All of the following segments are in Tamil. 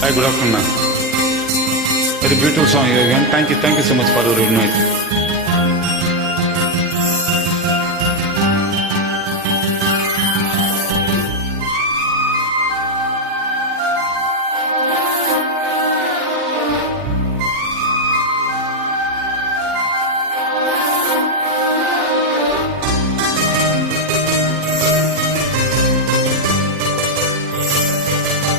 Hi, good afternoon, ma'am. Very beautiful song again. Thank you so much for your invite.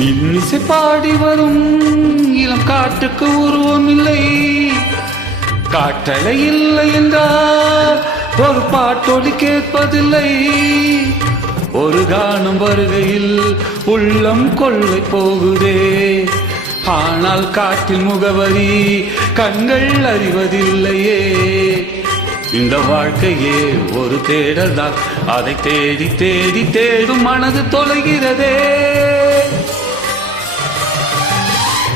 இன்னிசை பாடி வரும் இளம் காட்டுக்கு உருவம் இல்லை, காட்டலை இல்லை என்றால் ஒரு பாட்டொலி கேட்பதில்லை. ஒரு கானம் வருகையில் உள்ளம் கொள்ளை போகுதே, ஆனால் காட்டின் முகவரி கண்கள் அறிவதில்லையே. இந்த வாழ்க்கையே ஒரு தேடல் தான், அதை தேடி தேடி தேடும் மனது தொலைகிறதே.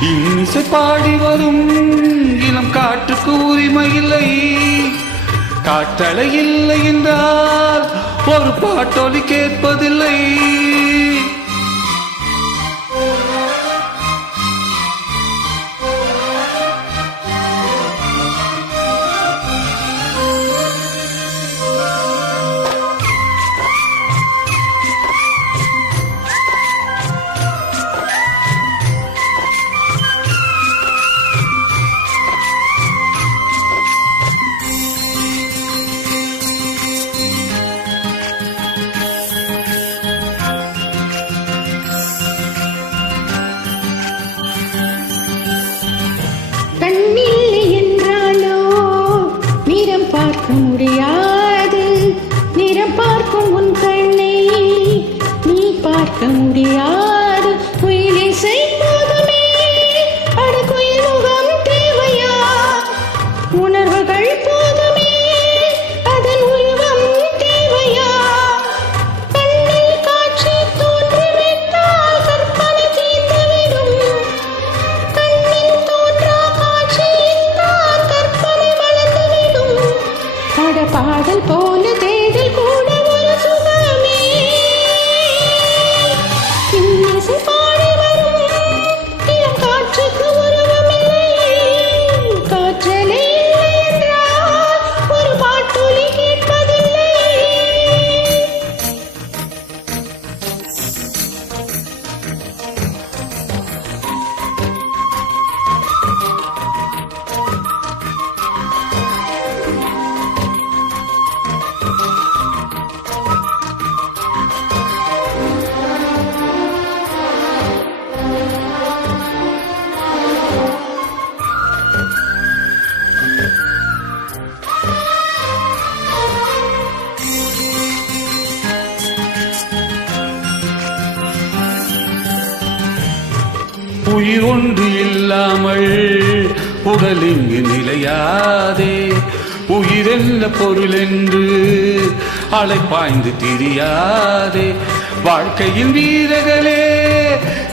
இன்னிசை பாடி வரும் இளம் காற்றுக்கு உரிமை இல்லை, காற்றலை இல்லை என்றால் ஒரு பாட்டொலி கேட்பதில்லை. கண்ணில்லை என்றாலோ நிறம் பார்க்க முடியாது, நிறம் பார்க்கும் உன் கண்ணை நீ பார்க்க முடியாது. குயிலிசை போதுமே, அட குயில் முகம் தேவையா? உணர்வுகள் போதுமே, அதன் உருவம் தேவையா? கண்ணில் காட்சி தோன்றிவிட்டால் கற்பனை தீர்ந்துவிடும். கண்ணின் தோற்றா காட்சியின்தான் கற்பனை வளர்ந்துவிடும். பட பாடல் போல தேடல் கூட ஒரு சுகமே. இன்னிசை பாடி வரும் இளம் காற்றுக்கு உருவமில்லை, காற்றலே இல்லை என்றால் ஒரு பாட்டொலி கேட்பதில்லை. உயிர் ஒன்று இல்லாமல் உடல் இங்கு நிலையாதே, உயிர் என்ன பொருள் என்று அலைப்பாய்ந்து திரியாதே. வாழ்க்கையின் வீரர்களே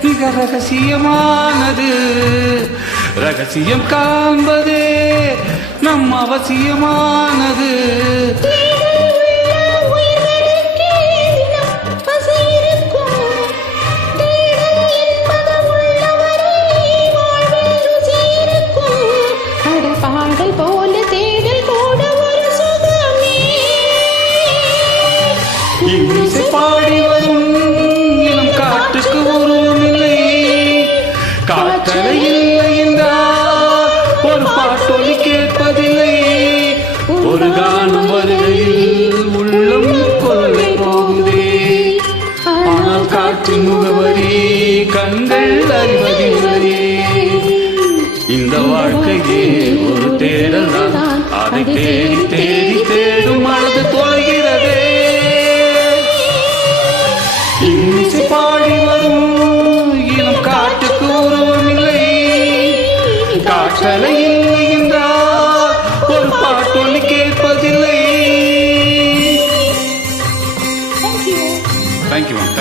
மிக ரகசியமானது, ரகசியம் காண்பதே நம் அவசியமானது. பாடல் போல தேடல் கூட ஒரு சுகமே. இன்னிசை பாடி வரும் இளம் காற்றுக்கு உருவமில்லை, காற்றலை இல்லை என்றால் ஒரு பாட்டொலி கேட்பதில்லை. ஒரு கானம் வருகையில் உள்ளம் கொள்ளை போகுதே, ஆனால் காற்றின் முகவரி கண்கள் அறிவதில்லையே. இந்த வாழ்க்கையே ஒரு தேடல் தான், அதை தேடி தேடி தேடும் மனது தொலைகிறதே. இன்னிசை பாடி வரும் இளம் காட்டுக்கு உருவமில்லை, காற்றலை இல்லை என்றால் ஒரு பாட்டொலி கேட்பதில்லை. Thank you ma'am.